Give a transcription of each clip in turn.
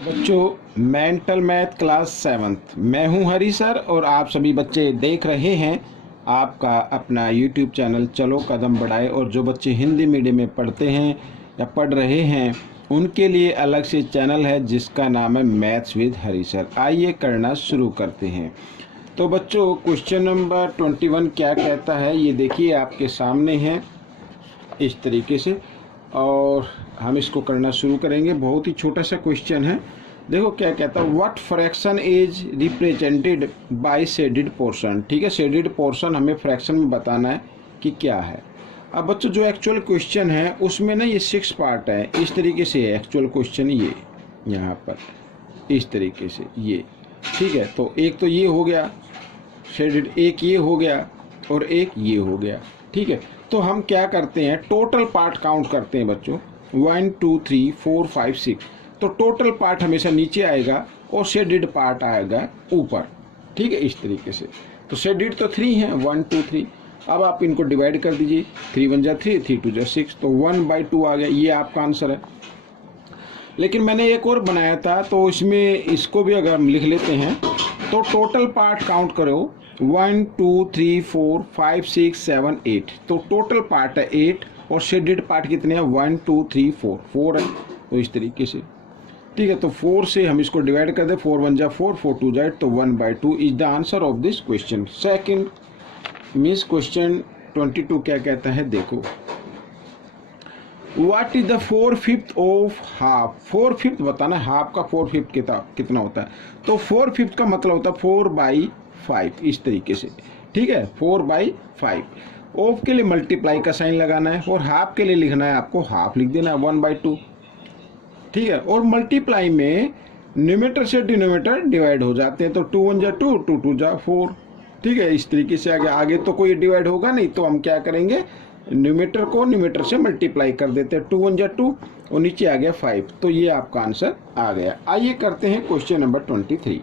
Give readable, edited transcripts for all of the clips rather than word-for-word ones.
बच्चों, mental math class 7th मैं हूं हरी सर और आप सभी बच्चे देख रहे हैं आपका अपना यूट्यूब चैनल चलो कदम बढ़ाए। और जो बच्चे हिंदी मीडियम में पढ़ते हैं या पढ़ रहे हैं उनके लिए अलग से चैनल है जिसका नाम है मैथ्स विद हरी सर। आइए करना शुरू करते हैं। तो बच्चों, क्वेश्चन नंबर 21 क्या कहता है ये देखिए आपके सामने है इस तरीके से, और हम इसको करना शुरू करेंगे। बहुत ही छोटा सा क्वेश्चन है। देखो क्या कहता है, what fraction is represented by shaded portion. ठीक है, शेडेड पोर्शन हमें फ्रैक्शन में बताना है कि क्या है। अब बच्चों, जो एक्चुअल क्वेश्चन है उसमें ना ये 6 पार्ट है। इस तरीके से है एक्चुअल क्वेश्चन, ये यहाँ पर इस तरीके से ये। ठीक है, तो एक तो ये हो गया शेडेड, एक ये हो गया और एक ये हो गया। ठीक है, तो हम क्या करते हैं, टोटल पार्ट काउंट करते हैं बच्चों। 1 2 3 4 5 6। तो टोटल पार्ट हमेशा नीचे आएगा और शेडेड पार्ट आएगा ऊपर। ठीक है, इस तरीके से। तो शेडेड तो 3 है, 1 2 3। अब आप इनको डिवाइड कर दीजिए, 3 1 जा 3, 3 2 जा 6, तो 1/2 आ गया। ये आपका आंसर है। लेकिन मैंने एक और बनाया था, तो इसमें इसको भी अगर हम लिख लेते हैं तो टोटल पार्ट काउंट करो 1 2 3 4 5 6 7 8। तो टोटल पार्ट है 8 और शेडेड पार्ट कितने हैं, 1 2 3 4 4 है। तो इस तरीके से ठीक है, तो 4 से हम इसको डिवाइड कर दे, 4 1 जा 4, 4 2 जा 8, तो 1/2 is the answer of this question. Second means question 22 क्या कहता है, देखो what is the 4/5 of half. 4/5 बताना, हाफ का 4/5 कितना होता है। तो 4/5 का मतलब होता है 4/5 इस तरीके से। ठीक है, 4/5। ऑफ के लिए मल्टीप्लाई का साइन लगाना है और हाफ के लिए लिखना है, आपको हाफ लिख देना है 1/2। ठीक है, और मल्टीप्लाई में न्यूमेटर से डिनोमिनेटर डिवाइड हो जाते हैं, तो 2 1 जा 2, 2 2 जा 4। ठीक है, इस तरीके से आगे तो कोई डिवाइड होगा नहीं, तो हम क्या करेंगे, न्यूमेटर को न्यूमेटर से मल्टीप्लाई कर देते हैं। 2 1 जा 2 और नीचे आ गया 5। तो ये आपका आंसर आ गया। आइए करते हैं क्वेश्चन नंबर 23।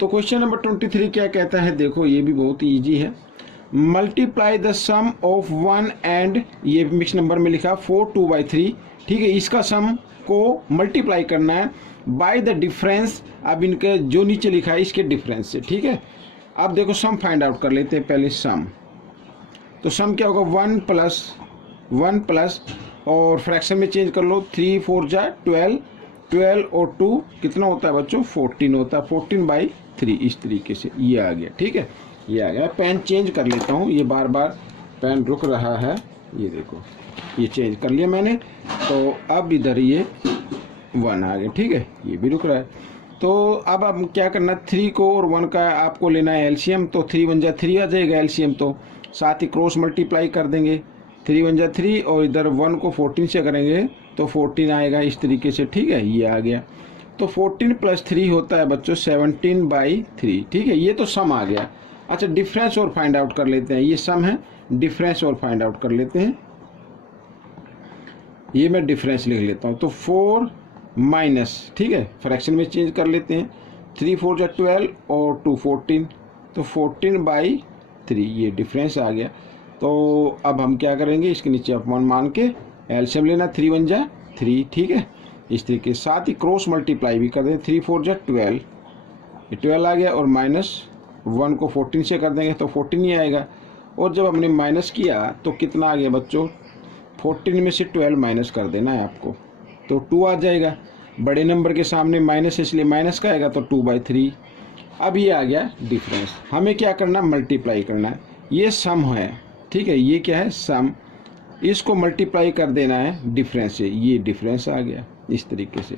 तो क्वेश्चन नंबर 23 क्या कहता है, देखो ये भी बहुत ही ईजी है। Multiply the sum of 1 and, ये मिक्स नंबर में लिखा 4 2/3। ठीक है, इसका सम को मल्टीप्लाई करना है बाय द डिफरेंस। अब इनके जो नीचे लिखा है इसके डिफरेंस से। ठीक है, अब देखो सम फाइंड आउट कर लेते हैं पहले सम। तो सम क्या होगा, 1 प्लस और फ्रैक्शन में चेंज कर लो, 3 4 जा 12, 12 और 2 कितना होता है बच्चों, 14 होता है, 14/3 इस तरीके से ये आ गया। ठीक है, ये आ गया। पेन चेंज कर लेता हूँ, ये बार बार पेन रुक रहा है, ये देखो ये चेंज कर लिया मैंने। तो अब इधर ये 1 आ गया। ठीक है, ये भी रुक रहा है। तो अब क्या करना, 3 को और 1 का आपको लेना है एलसीएम। तो 3 1 जा 3 आ जाएगा एलसीएम, तो साथ ही क्रॉस मल्टीप्लाई कर देंगे, 3 1 जा 3 और इधर 1 को 14 से करेंगे तो 14 आएगा इस तरीके से। ठीक है, ये आ गया। तो 14 + 3 होता है बच्चों 17/3। ठीक है, ये तो सम आ गया। अच्छा, डिफरेंस और फाइंड आउट कर लेते हैं। ये सम है, डिफरेंस और फाइंड आउट कर लेते हैं। ये मैं डिफरेंस लिख लेता हूँ, तो 4 माइनस, ठीक है, फ्रैक्शन में चेंज कर लेते हैं, 3 4 जा 12 और 2 14, तो 14/3 ये डिफरेंस आ गया। तो अब हम क्या करेंगे, इसके नीचे आप 1 मान के एलसीएम लेना, 3 1 जा 3। ठीक है, इस तरीके साथ ही क्रॉस मल्टीप्लाई भी कर दें, 3 4 जा 12, ये 12 आ गया, और माइनस 1 को 14 से कर देंगे तो 14 ही आएगा। और जब हमने माइनस किया तो कितना आ गया बच्चों, 14 में से 12 माइनस कर देना है आपको, तो 2 आ जाएगा। बड़े नंबर के सामने माइनस इसलिए माइनस का आएगा, तो 2/3। अब ये आ गया डिफरेंस। हमें क्या करना, मल्टीप्लाई करना है। ये सम है, ठीक है, ये क्या है, सम। इसको मल्टीप्लाई कर देना है डिफरेंस से, ये डिफरेंस आ गया इस तरीके से।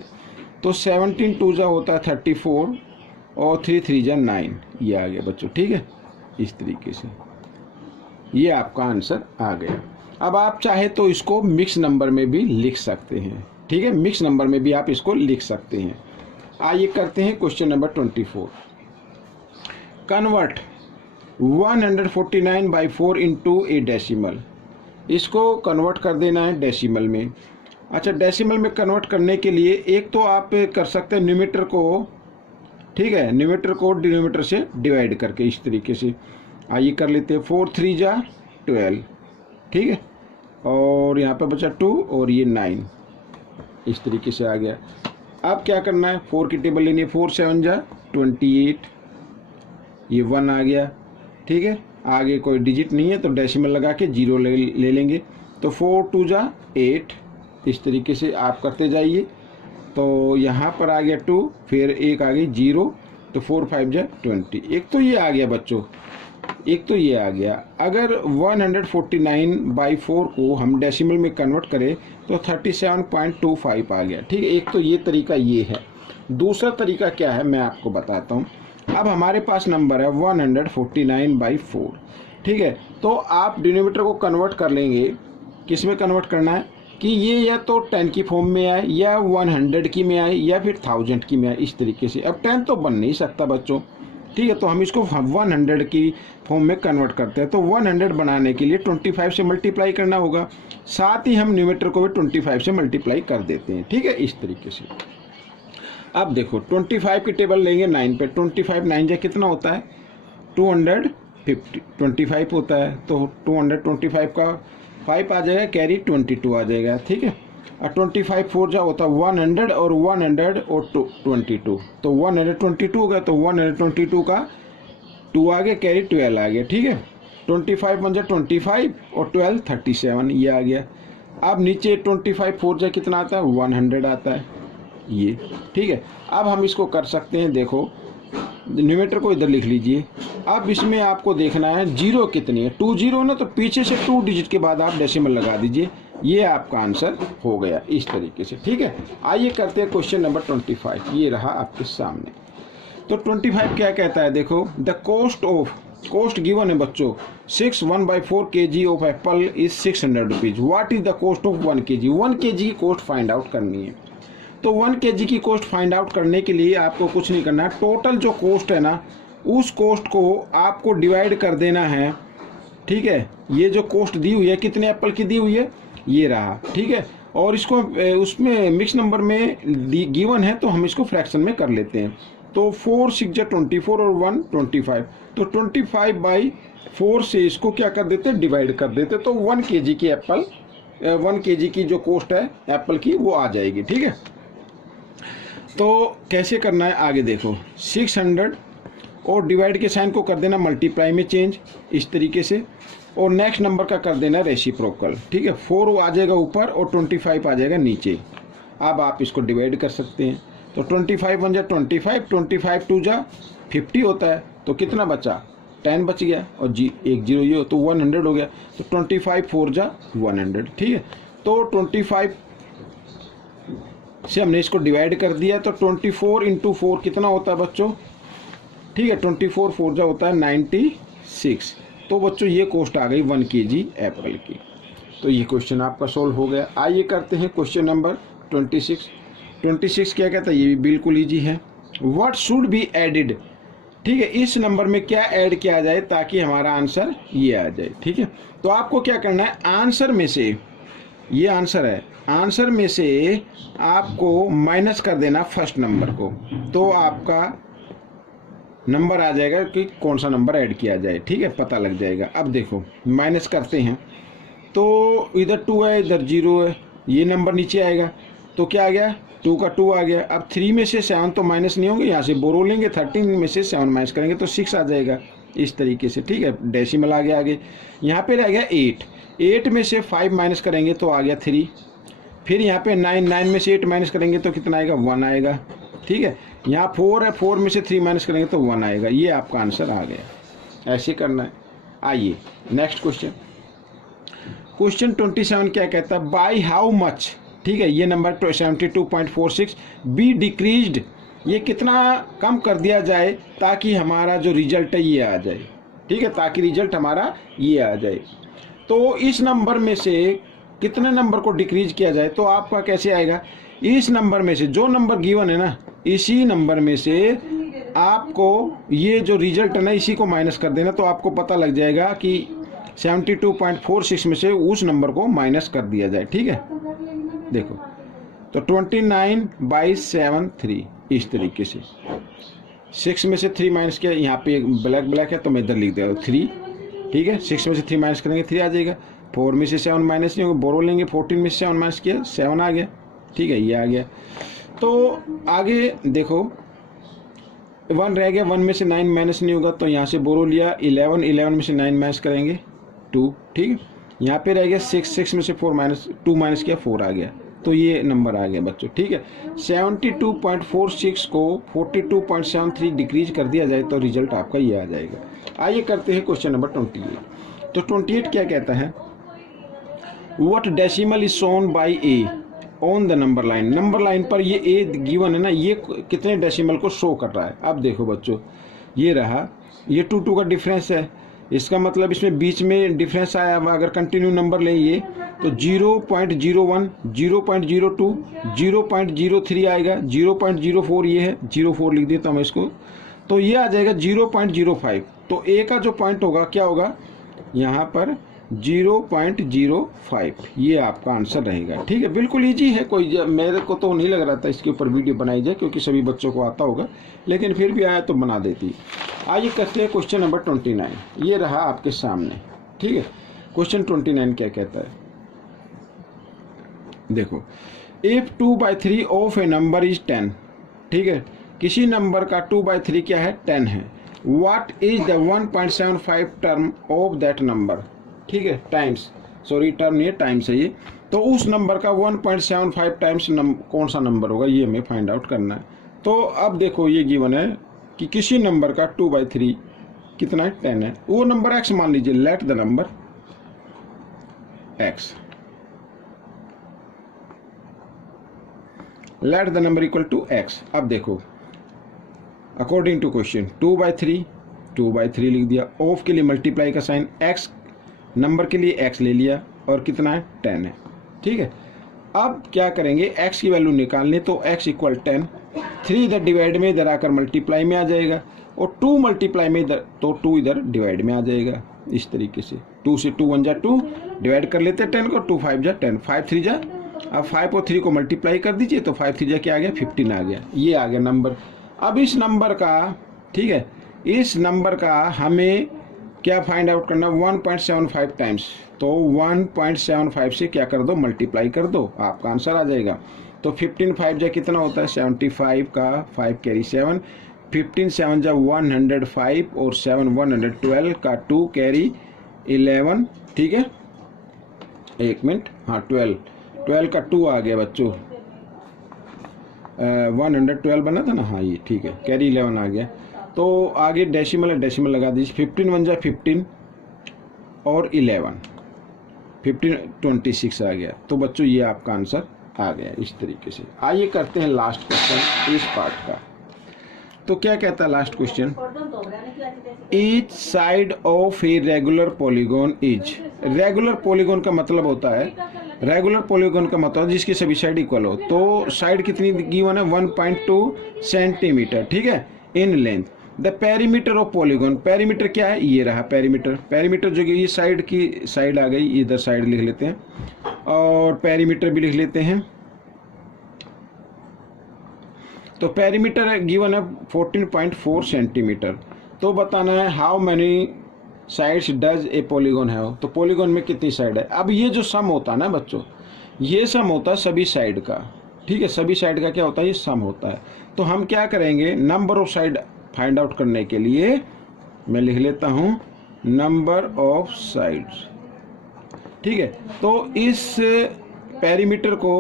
तो 17 2 जा होता है 34 और 3 3 जा 9, ये आ गया बच्चों। ठीक है, इस तरीके से ये आपका आंसर आ गया। अब आप चाहे तो इसको मिक्स नंबर में भी लिख सकते हैं। ठीक है, मिक्स नंबर में भी आप इसको लिख सकते हैं। आइए करते हैं क्वेश्चन नंबर 24। कन्वर्ट 149/4 इनटू ए डेसिमल। इसको कन्वर्ट कर देना है डेसिमल में। अच्छा, डेसिमल में कन्वर्ट करने के लिए एक तो आप कर सकते हैं न्यूमेटर को, ठीक है, न्यूमेटर को डिनोमिनेटर से डिवाइड करके इस तरीके से। आइए कर लेते हैं, 4 3 जा 12। ठीक है, और यहाँ पे बचा 2 और ये 9 इस तरीके से आ गया। अब क्या करना है, 4 की टेबल लेनी है, 4 7 जा 28, ये 1 आ गया, ठीक है। आगे कोई डिजिट नहीं है तो डेसिमल लगा के 0 ले लेंगे, तो 4 2 जा 8, इस तरीके से आप करते जाइए। तो यहाँ पर आ गया 2, फिर एक आ गई 0, तो 4 5 जा 20। एक तो ये आ गया बच्चों, एक तो ये आ गया। अगर 149/4 को हम डेसिमल में कन्वर्ट करें तो 37.25 आ गया, ठीक है। एक तो ये तरीका ये है। दूसरा तरीका क्या है मैं आपको बताता हूँ। अब हमारे पास नंबर है 149/4, ठीक है। तो आप डिनोमिनेटर को कन्वर्ट कर लेंगे, किस में कन्वर्ट करना है कि ये या तो 10 की फॉर्म में आए, या 100 की में आए, या फिर 1000 की में आए, इस तरीके से। अब 10 तो बन नहीं सकता बच्चों, ठीक है। तो हम इसको 100 की फॉर्म में कन्वर्ट करते हैं। तो 100 बनाने के लिए 25 से मल्टीप्लाई करना होगा, साथ ही हम न्यूमरेटर को भी 25 से मल्टीप्लाई कर देते हैं, ठीक है, इस तरीके से। अब देखो 25 की टेबल लेंगे 9 पे, 25 9 जा कितना होता है 250, 25 होता है, तो 225 का 5 आ जाएगा, कैरी 22 आ जाएगा, ठीक है। और 25 4 जा होता है 100, और 100 और 22, तो 122 हो गया, तो 122 का 2 आ गया, कैरी 12 आ गया, ठीक है। 25 1 जा 25 और 12 37, ये आ गया। अब नीचे 25 4 जा कितना आता है 100 आता है, ये, ठीक है। अब हम इसको कर सकते हैं, देखो न्यूमरेटर को इधर लिख लीजिए। अब इसमें आपको देखना है जीरो कितनी है, 2 0 ना, तो पीछे से 2 डिजिट के बाद आप डेसिमल लगा दीजिए, ये आपका आंसर हो गया, इस तरीके से, ठीक है। आइए करते हैं क्वेश्चन नंबर 25, ये रहा आपके सामने। तो 25 क्या कहता है, देखो द कॉस्ट गिवन है बच्चों 6 1/4 kg of Apple is 600 rupees. What is the cost of 1 kg? 1 kg की कॉस्ट फाइंड आउट करनी है। तो 1 kg की कॉस्ट फाइंड आउट करने के लिए आपको कुछ नहीं करना है, टोटल जो कॉस्ट है ना, उस कॉस्ट को आपको डिवाइड कर देना है, ठीक है। ये जो कॉस्ट दी हुई है कितने एप्पल की दी हुई है, ये रहा, ठीक है। और इसको उसमें मिक्स नंबर में गिवन है तो हम इसको फ्रैक्शन में कर लेते हैं। तो 4 6 जा 24 और 1 25, तो 25/4 से इसको क्या कर देते हैं, डिवाइड कर देते, तो 1 kg की एप्पल 1 kg की जो कॉस्ट है एप्पल की वो आ जाएगी, ठीक है। तो कैसे करना है आगे देखो, 600 और डिवाइड के साइन को कर देना मल्टीप्लाई में चेंज, इस तरीके से, और नेक्स्ट नंबर का कर देना रेसिप्रोकल, ठीक है। 4 आ जाएगा ऊपर और 25 आ जाएगा नीचे। अब आप इसको डिवाइड कर सकते हैं, तो 25 1 जा 25, 25 2 जा 50 होता है, तो कितना बचा 10 बच गया, और एक जीरो ये हो तो 100 हो गया, तो 25 4 जा 100, ठीक है। तो 25 से हमने इसको डिवाइड कर दिया, तो 24 × 4 कितना होता है बच्चों, ठीक है। 24 4 जा होता है 96। तो बच्चों ये कॉस्ट आ गई 1 kg एप्पल की। तो ये क्वेश्चन आपका सोल्व हो गया। आइए करते हैं क्वेश्चन नंबर 26। 26 क्या कहता है, ये भी बिल्कुल ईजी है। व्हाट शुड बी एडिड, ठीक है, इस नंबर में क्या ऐड किया जाए ताकि हमारा आंसर ये आ जाए, ठीक है। तो आपको क्या करना है, आंसर में से, ये आंसर है, आंसर में से आपको माइनस कर देना फर्स्ट नंबर को, तो आपका नंबर आ जाएगा कि कौन सा नंबर ऐड किया जाए, ठीक है, पता लग जाएगा। अब देखो माइनस करते हैं, तो इधर 2 है, इधर 0 है, ये नंबर नीचे आएगा, तो क्या आ गया 2 का 2 आ गया। अब 3 में से 7 तो माइनस नहीं होंगे, यहाँ से बोरो लेंगे, 13 में से 7 माइनस करेंगे तो 6 आ जाएगा, इस तरीके से, ठीक है। डेसिमल आ गया आगे, यहाँ पे रह गया 8 में से 5 माइनस करेंगे तो आ गया 3, फिर यहाँ पे 9 में से 8 माइनस करेंगे तो कितना आएगा 1 आएगा, ठीक है। यहाँ 4 है, 4 में से 3 माइनस करेंगे तो 1 आएगा, ये आपका आंसर आ गया। ऐसे करना है। आइए नेक्स्ट क्वेश्चन, क्वेश्चन 27 क्या कहता है, बाय हाउ मच, ठीक है, ये नंबर 72.46 बी डिक्रीज्ड, ये कितना कम कर दिया जाए ताकि हमारा जो रिजल्ट है ये आ जाए, ठीक है, ताकि रिजल्ट हमारा ये आ जाए। तो इस नंबर में से कितने नंबर को डिक्रीज किया जाए, तो आपका कैसे आएगा, इस नंबर में से जो नंबर गिवन है ना, इसी नंबर में से आपको ये जो रिजल्ट है ना इसी को माइनस कर देना, तो आपको पता लग जाएगा कि 72.46 में से उस नंबर को माइनस कर दिया जाए, ठीक है। देखो तो 29/7 3, इस तरीके से 6 में से 3 माइनस किया, यहाँ पे ब्लैक है तो मैं इधर लिख दे रहा हूँ 3, ठीक है। 6 में से 3 माइनस करेंगे 3 आ जाएगा, 4 में से 7 माइनस नहीं होगा, बोरो लेंगे, 14 में से 7 माइनस किया 7 आ गया, ठीक है, ये आ गया। तो आगे देखो 1 रह गया, 1 में से 9 माइनस नहीं होगा तो यहाँ से बोरो लिया, 11 में से 9 माइनस करेंगे 2, ठीक है। यहाँ पे रह गया 6 में से 2 माइनस किया 4 आ गया, तो ये नंबर आ गया बच्चों, ठीक है। 72.46 को 42.73 डिक्रीज कर दिया जाए तो रिजल्ट आपका ये आ जाएगा। आइए करते हैं क्वेश्चन नंबर 28। तो 28 क्या कहता है, what decimal is shown by A on the number line. Number line पर ये ए गिवन है ना, ये कितने डेसिमल को शो कर रहा है। अब देखो बच्चों, ये रहा, ये 2 का डिफरेंस है, इसका मतलब इसमें बीच में डिफरेंस आया हुआ। अगर कंटिन्यू नंबर ले ये तो 0.01, 0.02, 0.03 आएगा, 0.04 ये है, 04 लिख देता हूँ इसको, तो ये आ जाएगा 0.05। तो ए का जो पॉइंट होगा क्या होगा यहाँ पर 0.05, ये आपका आंसर रहेगा, ठीक है। बिल्कुल इजी है, कोई मेरे को तो नहीं लग रहा था इसके ऊपर वीडियो बनाई जाए क्योंकि सभी बच्चों को आता होगा, लेकिन फिर भी आया तो बना देती। आइए करते हैं क्वेश्चन नंबर 29। ये रहा आपके सामने, ठीक है। क्वेश्चन 29 क्या कहता है, देखो, if 2/3 of A number is 10, ठीक है, किसी नंबर का 2/3 क्या है 10 है, what is the 1.75 term of that number, ठीक है, टाइम्स, सॉरी टर्म नहीं है, टाइम्स है ये। तो उस नंबर का 1.75 टाइम्स कौन सा नंबर होगा, ये हमें फाइंड आउट करना है। तो अब देखो ये गिवन है कि किसी नंबर का 2/3 कितना है 10 है, वो नंबर x मान लीजिए, let the number x, let the number equal to x। अब देखो अकॉर्डिंग टू क्वेश्चन 2/3 लिख दिया, ऑफ के लिए मल्टीप्लाई का साइन, x नंबर के लिए x ले लिया और कितना है 10 है, ठीक है। अब क्या करेंगे, x की वैल्यू निकालने, तो x इक्वल 10, 3 इधर डिवाइड में इधर आकर मल्टीप्लाई में आ जाएगा, और 2 मल्टीप्लाई में इधर, तो 2 इधर डिवाइड में आ जाएगा। इस तरीके से 2 से 2 1 जा 2, डिवाइड कर लेते हैं 10 को, 2 5 जा 10, 5 3 जा, अब 5 और 3 को मल्टीप्लाई कर दीजिए तो 5 3 जा क्या आ गया 15 आ गया, ये आ गया नंबर। अब इस नंबर का, ठीक है, इस नंबर का हमें क्या फाइंड आउट करना, 1.75 टाइम्स, तो 1.75 से क्या कर दो मल्टीप्लाई कर दो, आपका आंसर आ जाएगा। तो 15 5 जा कितना होता है 75 का 5 कैरी 7, 15 7 जा 105 और 7 112 का 2 कैरी 11, ठीक है, एक मिनट, हाँ 12 का 2 आ गया बच्चों, 112 बना था ना, हाँ ये ठीक है, कैरी 11 आ गया। तो आगे डेसिमल है, डेसिमल लगा दीजिए, 15 1 जा 15 और 11, 15 26 आ गया। तो बच्चों ये आपका आंसर आ गया इस तरीके से। आइए करते हैं लास्ट क्वेश्चन इस पार्ट का। तो क्या कहता है last question, each side of a regular polygon is, regular polygon का मतलब होता है, रेगुलर पॉलीगॉन का मतलब जिसकी सभी साइड इक्वल हो। तो साइड कितनी गिवन है 1.2 सेंटीमीटर, ठीक है, in length. The perimeter of polygon, perimeter क्या है, ये रहा पेरीमीटर, पेरीमीटर जो कि ये साइड की साइड आ गई, इधर साइड लिख लेते हैं और पेरीमीटर भी लिख लेते हैं। तो पेरीमीटर गिवन है 14.4 सेंटीमीटर। तो बताना है how many sides does a polygon है, तो पॉलीगॉन में कितनी साइड है। अब ये जो सम होता है ना बच्चों, ये सम होता है सभी साइड का, ठीक है, सभी साइड का क्या होता है, ये सम होता है। तो हम क्या करेंगे, number of side find out करने के लिए मैं लिख लेता हूं नंबर ऑफ साइड्स, ठीक है। तो इस पेरीमीटर को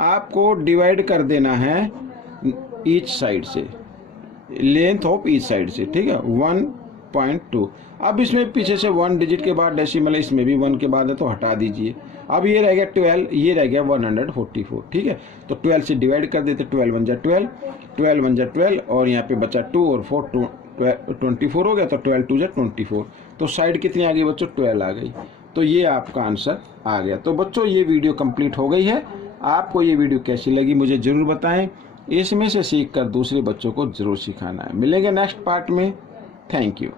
आपको डिवाइड कर देना है ईच साइड से, लेंथ ऑफ ईच साइड से, ठीक है, 1.2। अब इसमें पीछे से 1 डिजिट के बाद डेसिमल है, इसमें भी 1 के बाद है तो हटा दीजिए। अब ये रह गया 12, ये रह गया 144, ठीक है। तो 12 से डिवाइड कर देते, 12 1 जा 12, 12 1 जा 12 और यहाँ पे बचा 2 और 4 24 हो गया, तो 12 2 जा 24। तो साइड कितनी आ गई बच्चों 12 आ गई। तो ये आपका आंसर आ गया। तो बच्चों ये वीडियो कंप्लीट हो गई है। आपको ये वीडियो कैसी लगी मुझे ज़रूर बताएं, इसमें से सीख कर दूसरे बच्चों को ज़रूर सिखाना है। मिलेंगे नेक्स्ट पार्ट में। Thank you.